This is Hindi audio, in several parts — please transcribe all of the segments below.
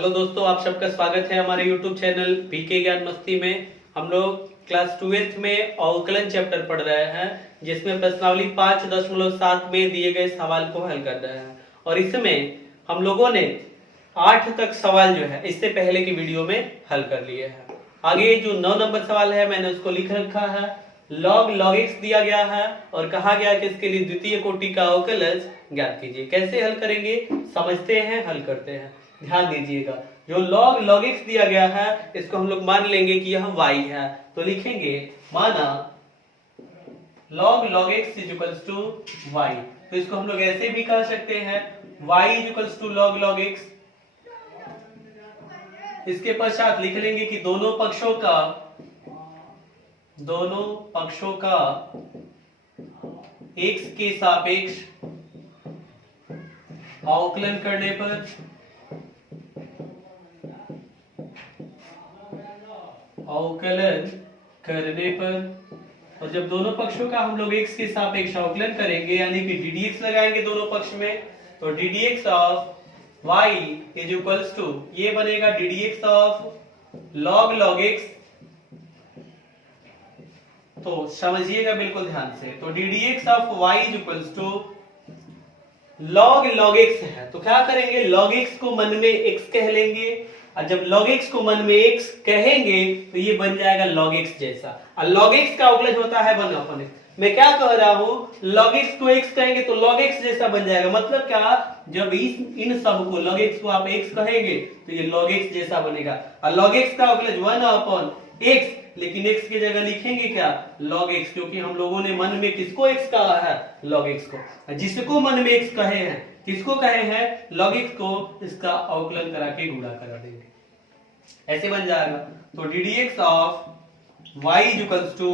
हेलो दोस्तों, आप सबका स्वागत है हमारे YouTube चैनल पीके ज्ञान मस्ती में। हम लोग क्लास 12th में अवकलन चैप्टर पढ़ रहे हैं, जिसमें प्रश्नावली 5.7 में दिए गए सवाल को हल कर रहे हैं। और इसमें हम लोगों ने 8 तक सवाल जो है इससे पहले की वीडियो में हल कर लिए हैं। आगे जो 9 नंबर सवाल है मैंने उसको लिख रखा है। log x दिया गया है और कहा गया कि इसके लिए द्वितीय कोटि का अवकलज ज्ञात कीजिए। कैसे हल करेंगे समझते हैं, हल करते हैं। ध्यान दीजिएगा, जो log x दिया गया है इसको हम लोग मान लेंगे कि यह y है, तो लिखेंगे माना log x equals to y। तो इसको हम लोग ऐसे भी कह सकते हैं y equals to log x। इसके पश्चात लिख लेंगे कि दोनों पक्षों का x के सापेक्ष अवकलन करने पर और जब दोनों पक्षों का हम लोग x के सापेक्ष अवकलन करेंगे यानी कि ddx लगाएंगे दोनों पक्ष में, तो ddx of y is equals to ये बनेगा ddx ऑफ log x। तो समझिएगा बिल्कुल ध्यान से, तो ddx of y is equals to log x है। तो क्या करेंगे, log x को मन में x कह लेंगे और जब log x को मन में x कहेंगे तो ये बन जाएगा log x जैसा। और log x का अवकलज होता है 1/x। मैं क्या कह रहा हूं, log x को x कहेंगे तो log x जैसा बन जाएगा। मतलब क्या, जब इन सब को log x को आप x कहेंगे तो ये log x जैसा बनेगा। और log x का अवकलज 1/x, लेकिन x की जगह लिखेंगे क्या, log x, क्योंकि हम लोगों ने मन में किसको x कहा है, log x को। जिसको मन में x कहे हैं, किसको कहे हैं, log x को, इसका अवकलन करा के गुणा करा देंगे, ऐसे बन जाएगा। तो ddx of y equals to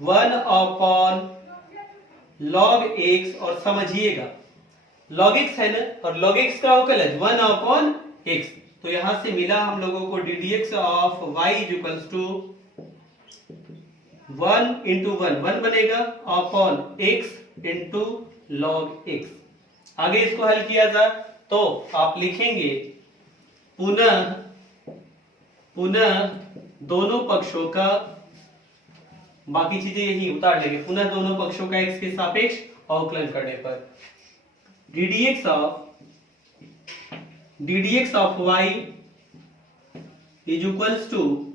1/log x। और समझिएगा log x है ना, और log x का अवकलज 1/x। तो यहां से मिला हम लोगों को ddx of y equals to 1 into 1 बनेगा upon x into log x। आगे इसको हल किया जाए तो आप लिखेंगे पुनः दोनों पक्षों का, बाकी चीजें यही उतार लेंगे, पुनः दोनों पक्षों का x के सापेक्ष अवकलन करने पर ddx of y is equals to,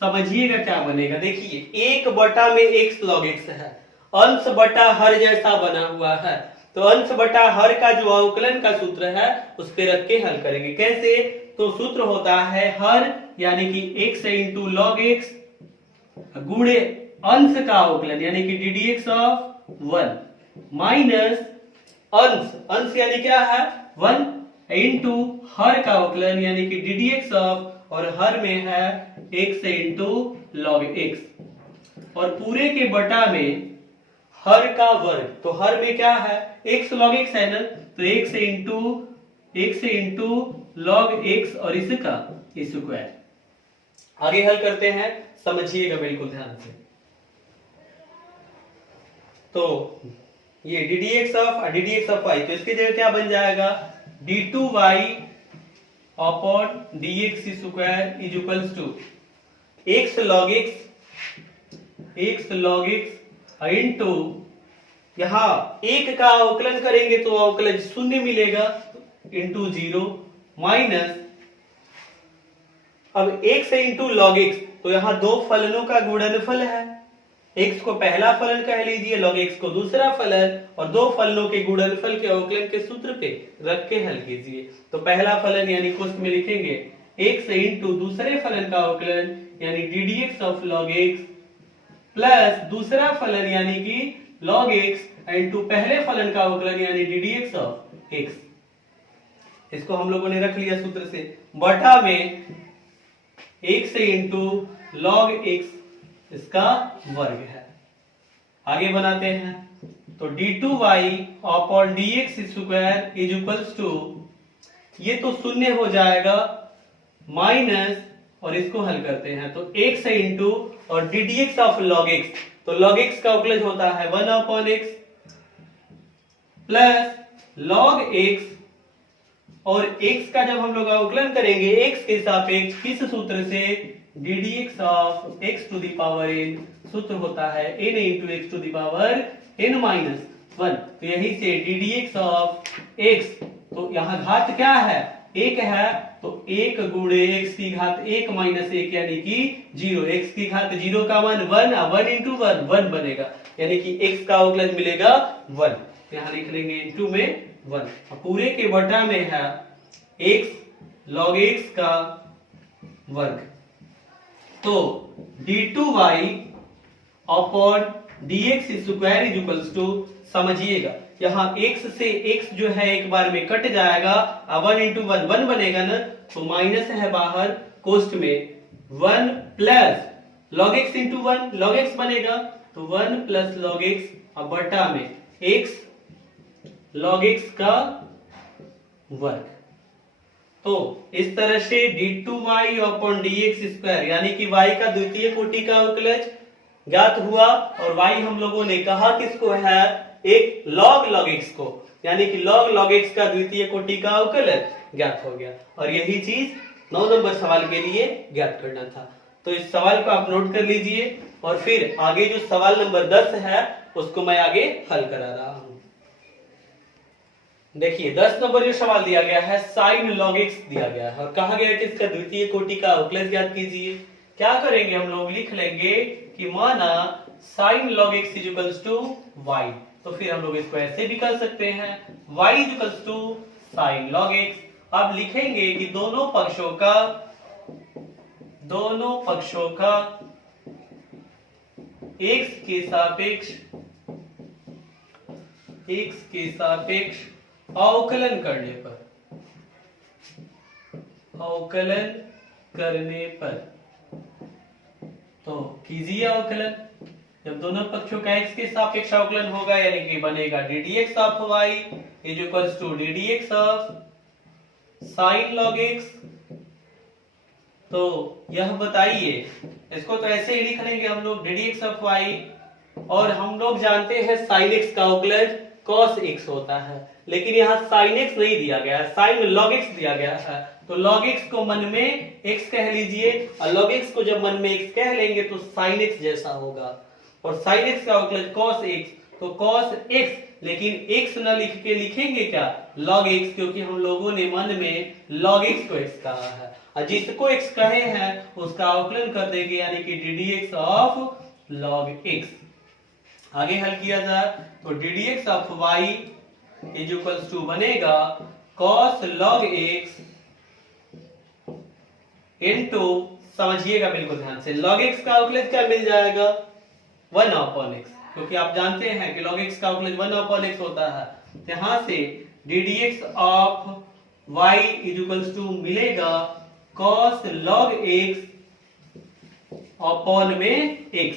समझिएगा क्या बनेगा। देखिए 1 में x log x है, अंश बटा हर जैसा बना हुआ है, तो अंश बटा हर का जो अवकलन का सूत्र है उस पे रख के हल करेंगे। कैसे, तो सूत्र होता है हर यानी कि x इंटू log x गुणे अंश का अवकलन यानी कि ddx ऑफ 1 माइनस अंश यानी क्या है 1 इंटू हर का अवकलन यानी कि ddx ऑफ, और हर में है x इंटू log x, और पूरे के बटा में हर का वर्ग, तो हर में क्या है x log x है ना, तो x इंटू log x और इसका स्क्वायर। आगे हल करते हैं, समझिएगा बिल्कुल ध्यान से। तो ये ddx ऑफ y, तो इसकी जगह क्या बन जाएगा, d2y upon dx square is equals to x log x into, यहां एक का अवकलन करेंगे तो अवकलज 0 मिलेगा इंटू 0 माइनस, अब x इंटू log x, तो यहां दो फलनों का गुणनफल है, x को पहला फलन कह लीजिए, log x को दूसरा फलन, और दो फलनों के गुणनफल के अवकलन के सूत्र पे रख के हल कीजिए। तो पहला फलन यानी कोष्ठ में लिखेंगे x इंटू दूसरे फलन का अवकलन यानी ddx of log x plus दूसरा फलन यानी कि log x इंटू पहले फलन का अवकलन यानी ddx ऑफ x। इसको हम लोगों ने रख लिया सूत्र से, बटा में x इंटू log x इसका वर्ग है। आगे बनाते हैं, तो d2y upon dx square is equals to, ये तो 0 हो जाएगा माइनस, और इसको हल करते हैं तो x इंटू और ddx ऑफ log x, तो log x का अवकलज होता है 1/x प्लस log x और x का जब हम लोग अवकलन करेंगे x के सापेक्ष किस सूत्र से, d d x of x to the power n, सूत्र होता है n into x to the power n minus 1। तो यही से d d x of x, तो यहाँ घात क्या है, एक है, तो एक गुणे एक्स की घात एक माइनस एक यानी कि 0, एक्स की घात 0 का मान 1, 1 इंटू 1 1 बनेगा, यानी कि x का अवकलन मिलेगा 1। यहाँ लिख लेंगे इंटू में 1, पूरे के बटा में है x log x का वर्ग। तो d2y upon dx square is equals to, समझिएगा यहाँ x से x जो है एक बार में कट जाएगा, 1 इंटू 1 1 बनेगा ना, तो माइनस है बाहर कोष्ट में 1 plus log x into 1 log x बनेगा, तो 1 प्लस log x अब बटा में x log x का वर्ग। तो इस तरह से d2y अपॉन dx स्क्वायर यानी कि y का द्वितीय कोटि का अवकलज ज्ञात हुआ, और y हम लोगों ने कहा किसको है, एक log x को, यानी कि log x का द्वितीय कोटि का अवकलज ज्ञात हो गया। और यही चीज 9 नंबर सवाल के लिए ज्ञात करना था। तो इस सवाल को आप नोट कर लीजिए, और फिर आगे जो सवाल नंबर 10 है उसको मैं आगे हल करा रहा हूं। देखिए 10 नंबर जो सवाल दिया गया है sin log x दिया गया है, और कहा गया है कि इसका द्वितीय कोटि का अवकलज ज्ञात कीजिए। क्या करेंगे हम लोग, लिख लेंगे कि माना sin log x is equals to y, तो फिर हम लोग इसको ऐसे भी कर सकते हैं y is equals to sin log x। अब लिखेंगे कि दोनों पक्षों का x के सापेक्ष अवकलन करने पर तो कीजिए अवकलन। जब दोनों पक्षों का x के सापेक्ष अवकलन होगा यानी कि बनेगा d d x of y is equals to d d x of sine log x। तो यह बताइए, इसको तो ऐसे ही लिख लेंगे हम लोग d d x of y, और हम लोग जानते हैं साइन x का अवकलज cos x होता है, लेकिन यहाँ sin x नहीं दिया गया है, sin log x दिया गया है। तो log x को मन में x कह लीजिए, और log x को जब मन में x कह लेंगे तो sin x जैसा होगा, और sin x का अवकलज cos x, तो cos x, लेकिन x न लिख के लिखेंगे क्या, log x, क्योंकि हम लोगों ने मन में log x को x कहा है, और जिसको x कहे हैं उसका अवकलन कर देंगे यानी कि d d x of log x। आगे हल किया जाए तो d d x of y is equals to बनेगा cos log x इनटू, समझिएगा बिल्कुल ध्यान से, log x का अवकलज क्या मिल जाएगा 1 अपॉन x, क्योंकि आप जानते हैं कि log x का अवकलज 1 अपॉन x होता है। यहां से d d x of y is equals to मिलेगा cos log x अपॉन में x।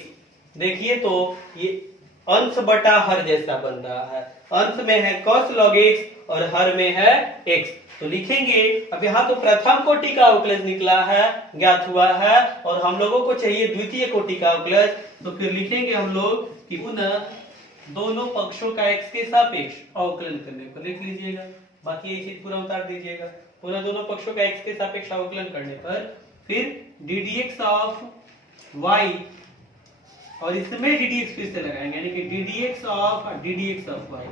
देखिए तो ये अंश बटा हर जैसा बन रहा है, अंश में है cos log x और हर में है x, तो लिखेंगे। अब यहाँ तो प्रथम कोटि का अवकलज निकला है, ज्ञात हुआ है, और हम लोगों को चाहिए द्वितीय कोटि का अवकलज, तो फिर लिखेंगे हम लोग कि पुनः दोनों पक्षों का x के सापेक्ष अवकलन करने पर, लिख लीजिएगा, बाकी ये चीज पूरा उतार दीजिएगा। पुनः दोनों पक्षों का x के सापेक्ष अवकलन करने पर फिर D d x of y, और इसमें डी डी एक्स फिर से लगाएंगे यानी कि d d x of y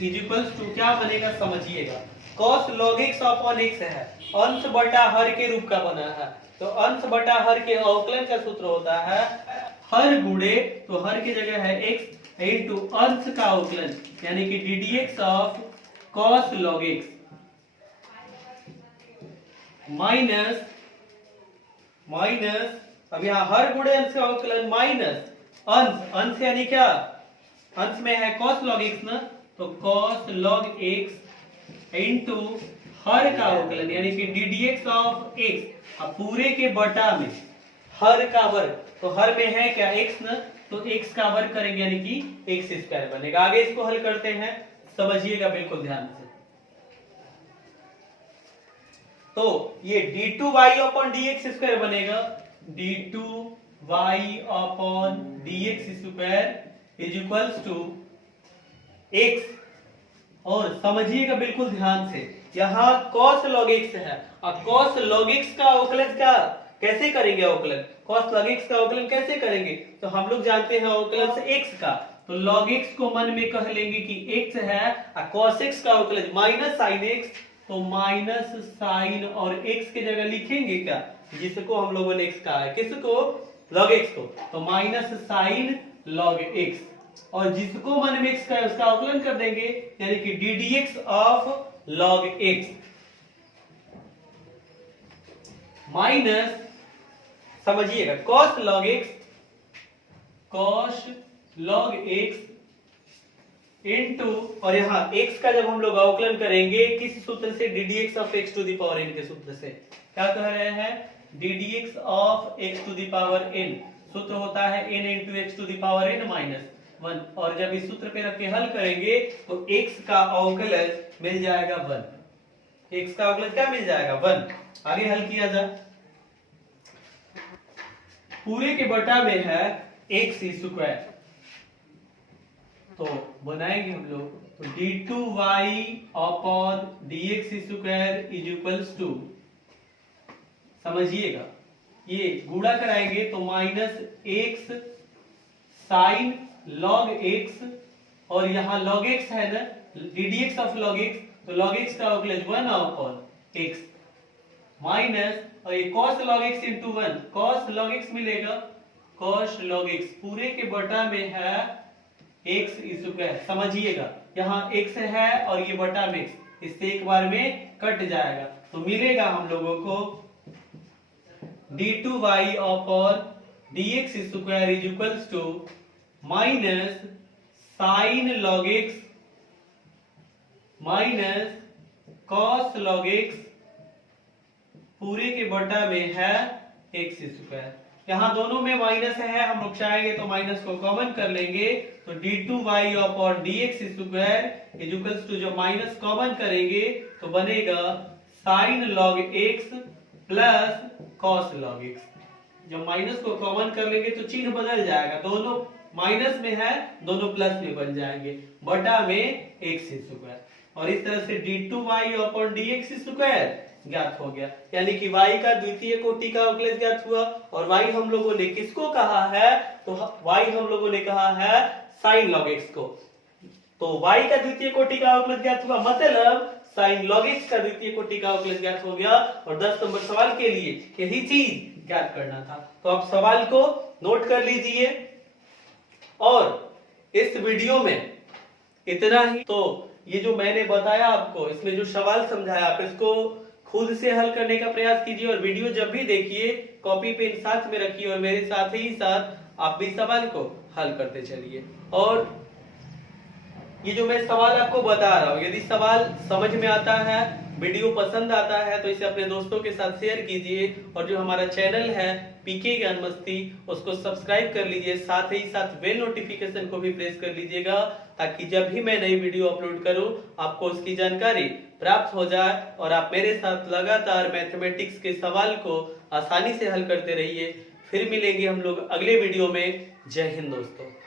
is equals to क्या बनेगा, समझिएगा, cos log x upon x है, अंश बटा हर के रूप का बना है, तो अंश बटा हर के अवकलन का सूत्र होता है हर गुणे, तो हर की जगह है x इनटू अंश का अवकलन यानी कि d d x of cos log x minus, अब यहाँ हर गुणे अंश का अवकलन माइनस अंश यानी क्या, अंश में है cos log x ना, तो cos log x इनटू हर का अवकलन यानी कि d d x of x, अब पूरे के बटा में हर का वर्ग, तो हर में है क्या x ना, तो x का वर्ग करेंगे यानी कि x स्क्वायर बनेगा। आगे इसको हल करते हैं, समझिएगा बिल्कुल ध्यान से। तो ये d2y अपॉन dx स्क्वायर बनेगा, d2y upon dx square is equals to x और समझिएगा बिल्कुल ध्यान से, यहाँ cos log x है और cos log x का अवकलन क्या कैसे करेंगे? अवकलन cos log x का अवकलन कैसे करेंगे? तो हम लोग जानते हैं अवकलन से x का, तो log x को मन में कह लेंगे कि x है और cos x का अवकलन माइनस साइन x, तो माइनस साइन और x की जगह लिखेंगे क्या? जिसको हम लोगों ने x कहा है, किसको? log x को, तो माइनस साइन log x, और जिसको मन में x का है उसका अवकलन कर देंगे, यानी कि ddx of log x minus, समझिएगा, cos log x इनटू, और यहाँ x का जब हम लोग अवकलन करेंगे किस सूत्र से? ddx of x to the power n के सूत्र से। क्या कह रहे हैं? ddx of x to the power n, सूत्र होता है n into x to the power n minus 1, और जब इस सूत्र पे रख के हल करेंगे तो x का अवकलन मिल जाएगा 1। x का अवकलन क्या मिल जाएगा? 1। आगे हल किया जाए, पूरे के बटा में है x स्क्वायर, तो बनाएंगे हम लोग, तो d2y upon dx square is equals to, समझिएगा, ये गुणा कराएंगे तो minus x sine log x, और यहाँ log x है ना, ddx ऑफ log x, तो log x का अवकलन 1 अपॉन x माइनस, और ये cos log x into 1, cos log x मिलेगा, cos log x पूरे के बटा में है x स्क्वायर, समझिएगा, यहाँ x है और ये बटा में x, इससे एक बार में कट जाएगा, तो मिलेगा हम लोगों को d2y upon dx square is equals to minus sine log x minus cos log x पूरे के बटा में है x स्क्वायर। यहाँ दोनों में माइनस है, हम लोग चाहेंगे तो माइनस को कॉमन कर लेंगे, तो d2y upon dx square is equals to, जब माइनस कॉमन करेंगे तो बनेगा sine log x plus cos log x। जब माइनस को कॉमन कर लेंगे तो चिन्ह बदल जाएगा, दोनों माइनस में है, दोनों प्लस में बन जाएंगे, बटा में x स्क्वायर, और इस तरह से d2y अपॉन dx स्क्वायर ज्ञात हो गया, यानी कि y का द्वितीय कोटि का अवकलन ज्ञात हुआ। और y हम लोगों ने किसको कहा है? तो y हम लोगों ने कहा है साइन log x को, तो y का द्वितीय कोटि का अवकलन ज्ञात हुआ, मतलब साइन log x का द्वितीय कोटि का अवकलन ज्ञात हो गया। और 10 नंबर सवाल के लिए यही चीज ज्ञात करना था, तो आप सवाल को नोट कर लीजिए। और इस वीडियो में इतना ही, तो ये जो मैंने बताया आपको, इसमें जो सवाल समझाया, आप इसको खुद से हल करने का प्रयास कीजिए, और वीडियो जब भी देखिए कॉपी पेन साथ में रखिए और मेरे साथ ही साथ आप भी सवाल को हल करते चलिए। और ये जो मैं सवाल आपको बता रहा हूँ, यदि सवाल समझ में आता है, वीडियो पसंद आता है, तो इसे अपने दोस्तों के साथ शेयर कीजिए, और जो हमारा चैनल है पीके ज्ञान मस्ती, उसको सब्सक्राइब कर लीजिए, साथ ही साथ बेल नोटिफिकेशन को भी प्रेस कर लीजिएगा, ताकि जब भी मैं नई वीडियो अपलोड करूं आपको उसकी जानकारी प्राप्त हो जाए, और आप मेरे साथ लगातार मैथमेटिक्स के सवाल को आसानी से हल करते रहिए। फिर मिलेंगे हम लोग अगले वीडियो में। जय हिंद दोस्तों।